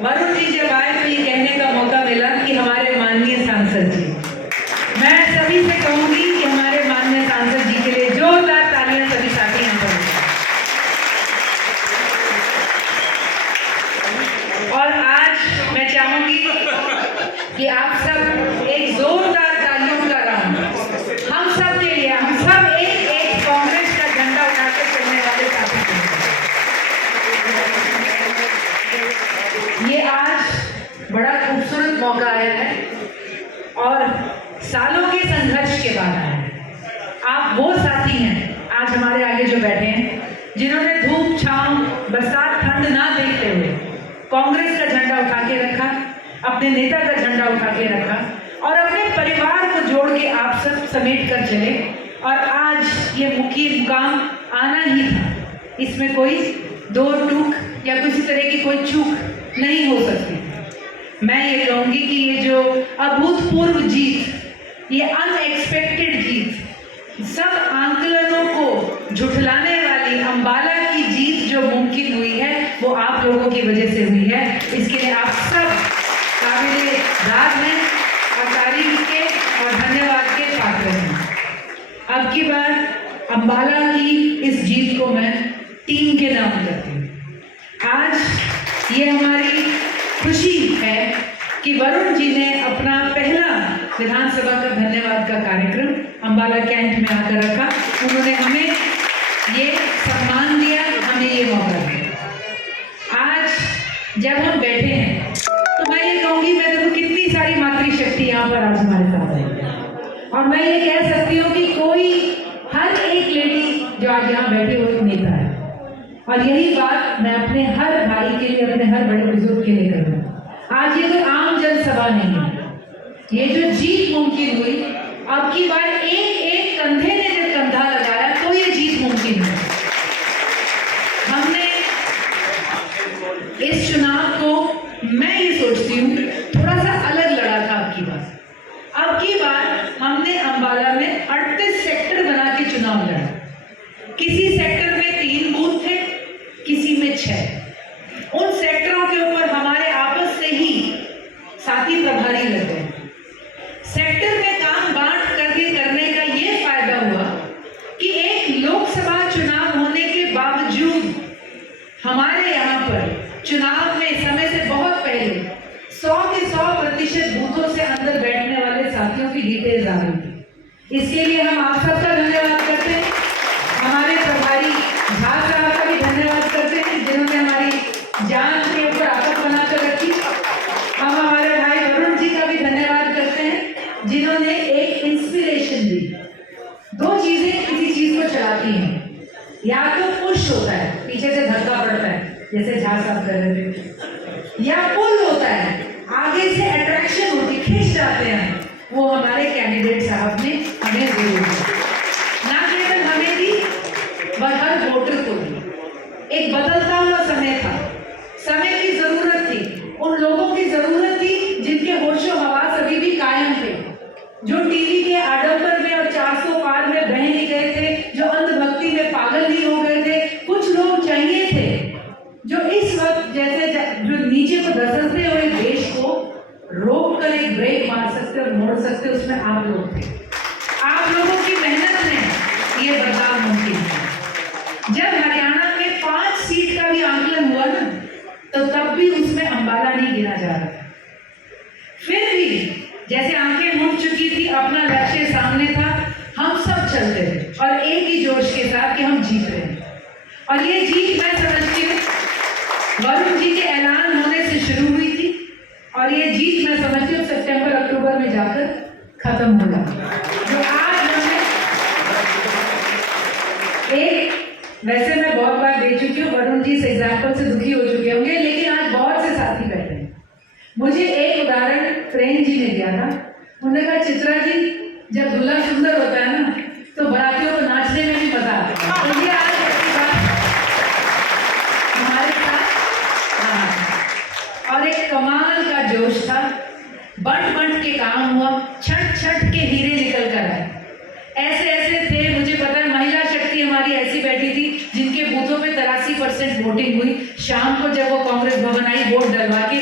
वरुण जी जब आए तो ये कहने का मौका मिला कि हमारे माननीय सांसद जी, मैं सभी से कहूंगी कि हमारे माननीय सांसद जी के लिए जोरदार तालियां सभी साथी यहाँ पर। और आज मैं चाहूंगी कि आप सब एक जोरदार तालियों का राउंड हम सब के लिए, हम सब एक एक कांग्रेस का झंडा उठाकर चलने वाले साथी हैं। ये आज बड़ा खूबसूरत मौका आया है और सालों के संघर्ष के बाद आया है। आप वो साथी हैं आज हमारे आगे जो बैठे हैं, जिन्होंने धूप छांव बरसात ठंड ना देखते हुए कांग्रेस का झंडा उठा के रखा, अपने नेता का झंडा उठा के रखा और अपने परिवार को जोड़ के आप सब समेट कर चले। और आज ये मुकाम आना ही था, इसमें कोई दो टूक या किसी तरह की कोई चूक नहीं हो सकती। मैं ये कहूंगी कि ये जो अभूतपूर्व जीत, ये अनएक्सपेक्टेड जीत, सब आंकलनों को झुठलाने वाली अंबाला की जीत जो मुमकिन हुई है वो आप लोगों की वजह से हुई है। इसके लिए आप सब काबिल-ए-दाद हैं और तारीफ के और धन्यवाद के पात्र हैं। अब की बार अंबाला की इस जीत को मैं टीम के नाम करती हूँ। आज ये हमारी खुशी है कि वरुण जी ने अपना पहला विधानसभा का धन्यवाद का कार्यक्रम अंबाला कैंट में आकर रखा। उन्होंने हमें ये सम्मान दिया, हमें ये मौका दिया। आज जब हम बैठे हैं तो मैं ये कहूँगी, मैं देखो कितनी सारी मातृशक्ति यहाँ पर आज हमारे साथ है और मैं ये कह सकती हूँ कि कोई हर एक लेडी जो आज यहाँ बैठी वो एक नेता है। और यही बात मैं अपने हर भाई के लिए, अपने हर बड़े बुजुर्ग के लिए करूँ। आज ये कोई आम जनसभा नहीं है, ये जो जीत मुमकिन हुई, अब की बार एक एक कंधे ने जब कंधा लगाया तो ये जीत मुमकिन है। हमने इस चुनाव को, मैं ये सोचती हूँ, थोड़ा सा अलग लड़ा था अब की बार। अब की बार हमने अंबाला में 38 सेक्टर बना के चुनाव लड़ा। किसी सेक्टर में 3 बूथ थे, किसी में 6। उन सेक्टरों के ऊपर हमारे आपस से ही साथी प्रभारी लग गए। सेक्टर में काम बांट करके करने का ये फायदा हुआ कि एक लोकसभा चुनाव होने के बावजूद हमारे यहाँ पर चुनाव में समय से बहुत पहले 100 के 100% बूथों से अंदर बैठने वाले साथियों की डिटेल्स आ रही थी। इसके लिए हम आप सबका धन्यवाद करते हैं। हमारे प्रभारी झा साहब का भी धन्यवाद करते हैं, जिन्होंने हमारी जान के ऊपर आफत बनाकर रखी। हम हमारे भाई वरुण जी का भी धन्यवाद करते हैं, जिन्होंने एक इंस्पिरेशन दी। 2 चीजें किसी चीज को चलाती हैं, या तो पुश होता है, पीछे से धक्का पड़ता है जैसे झा साहब कर रहे थे, या पुल होता है, आगे से अट्रैक्शन होती, खींच जाते हैं। वो हमारे कैंडिडेट साहब ने हमें जरूर ना केवल हमें दी, वह हर वोटर को दी। एक बदलता हुआ समय था, समय की जरूरत थी, उन लोगों की जरूरत थी जिनके होशो हवास अभी भी कायम थे, जो टीवी के आडंबर में और 400 पार में बह नहीं गए थे, जो अंधभक्ति में पागल नहीं हो गए थे। कुछ लोग चाहिए थे जो इस वक्त जैसे जो नीचे को धंसते हुए देश को रोक कर एक ब्रेक मार सकते और मोड़ सकते, उसमें आप लोग थे। आप लोगों की मेहनत में ये बदलाव मुमकिन है। जब हरियाणा में 5 सीट का भी आंकलन हुआ ना, तो तब भी उसमें अंबाला नहीं गिना जा रहा था। फिर भी जैसे आंखें मुड़ चुकी थी, अपना लक्ष्य सामने था, हम सब चलते थे और एक ही जोश के साथ कि हम जीत रहे हैं। और ये जीत मैं समझती हूँ वरुण जी के ऐलान होने से शुरू हुई थी और ये जीत मैं समझती हूँ सितंबर अक्टूबर में जाकर खत्म होगा। जो आज हमने वैसे मैं बहुत बार दे चुकी हूँ, वरुण जी इस एग्जाम्पल से दुखी हो चुके होंगे, लेकिन आज बहुत से साथी बैठे हैं। मुझे एक उदाहरण फ्रेंड जी ने दिया था। उन्होंने कहा, चित्रा जी, जब दूल्हा सुंदर होता है ना तो बारातियों को नाचने में भी मजा आता है। तो ये आज हमारे साथ और एक कमाल का जोश था, बंट बंट के काम हुआ, छट छट के हीरे निकल कर आए। ऐसे ऐसे थे, मुझे पता है महिला शक्ति हमारी ऐसी बैठी थी जिनके बूथों पे 83% वोटिंग हुई। शाम को जब वो कांग्रेस भवन आई वोट डलवा के,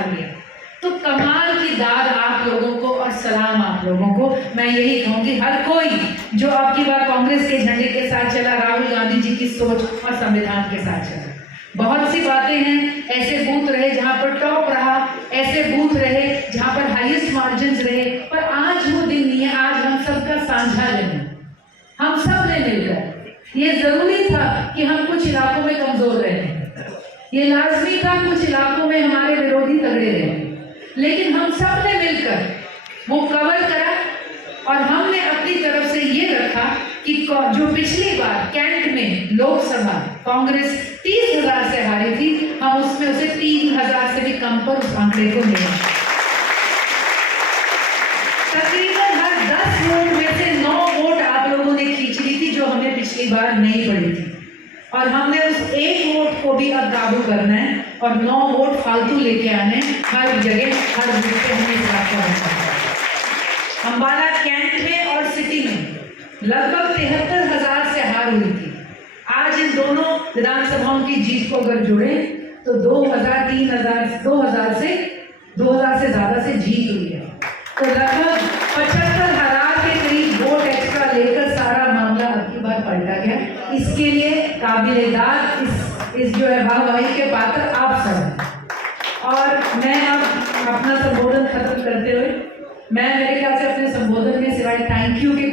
संभाल लिया। तो कमाल की दाद आप लोगों को और सलाम आप लोगों को। मैं यही कहूँगी, हर कोई जो आपकी बार कांग्रेस के झंडे के साथ चला, राहुल गांधी जी की सोच और संविधान के साथ चला। बहुत सी बातें हैं, ऐसे बूथ रहे जहाँ पर टॉप रहा, ऐसे बूथ रहे जहाँ पर हाईएस्ट मार्जिन रहे, पर आज वो दिन नहीं है। आज हम सबका साझा दिन है, हम सब ने मिलकर। ये जरूरी था कि हम कुछ इलाकों में कमजोर रहे, ये लाजमी था कुछ इलाकों में हमारे विरोधी तगड़े रहे, लेकिन हम सब ने मिलकर वो कवर करा। और हमने अपनी तरफ से ये रखा कि जो पिछली बार कैंट में लोकसभा कांग्रेस 30,000 से हारी थी, हम उसमें उसे 3,000 से भी कम पर उस आंकड़े को ले। तकरीबन हर 10 वोट में से 9 वोट आप लोगों ने खींच ली थी, जो हमें पिछली बार नहीं पड़ी थी। और हमने उस एक वोट को भी अब काबू करना है और 9 वोट फालतू लेके आने हर जगह, हर बूथ पे हमें इस बात का रखना है। अंबाला कैंट में और सिटी में लगभग 73,000 से हार हुई थी। आज इन दोनों विधानसभाओं की जीत को अगर जुड़े तो 2,000 से ज्यादा से जीत हुई है। तो लगभग 75,000 के करीब वोट एक्स्ट्रा लेकर सारा मामला अब की बार पलटा गया। इसके लिए काबिलेदाद इस जो है वाहवाही के पात्र आप सब हैं। और मैं अब अपना संबोधन खत्म करते हुए, मैं मेरे ख्याल से अपने संबोधन में सिवाय थैंक यू के